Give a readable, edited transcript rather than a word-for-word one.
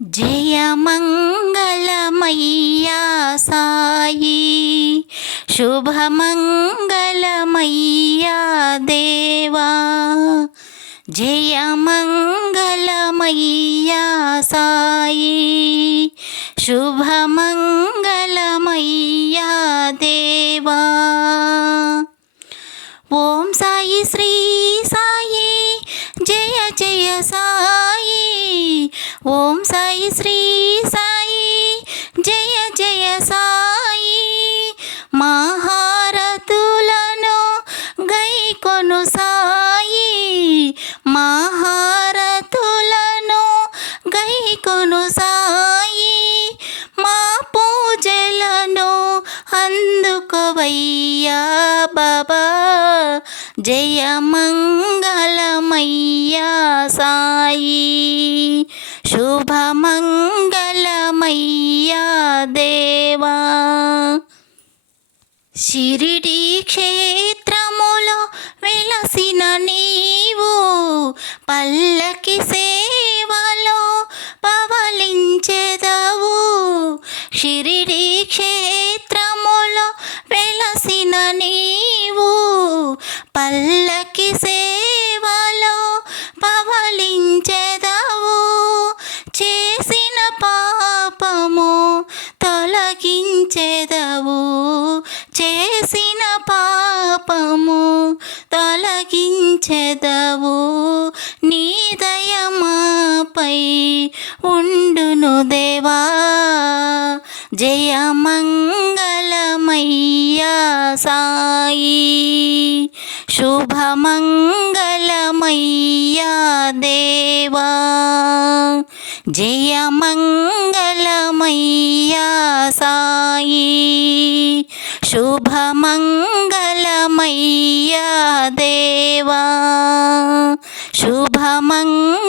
జయ మంగళమయ్యా సాయి, శుభమంగళమయ్యా దేవా. జయ మంగళమయ్యా సాయి, శుభమంగళమయ్యా దేవా. ఓం సాయి శ్రీ సాయి, జయ జయ సాయి. ఓం సాయి శ్రీ సాయి, జయ జయ సాయి. మహారతులను గైకొను సాయి, మహారతులను గైకొను సాయి. మా పూజలను అందుకోవయ్యా బాబా. జయ మంగళమయ్యా సాయి, శుభమంగళమయ్యా దేవా. షిరిడి క్షేత్రములో వెలసిన నీవు, పల్లకి సేవలో పవలించెదవు. షిరిడి క్షేత్రములో వెలసిన నీవు, పల్లకి సేవలో పవలించెదవు. చేసిన పాపము తొలగించెదవు, చేసిన పాపము తొలగించెదవు. నీ దయ మాపై ఉండును దేవా. జయ మంగళమయ్యా సాయి, శుభమంగళమయ్యా దేవా. జయ మంగళమయ్యా సాయి, శుభమంగళమయ్యా దేవా. శుభమంగళమయ్యా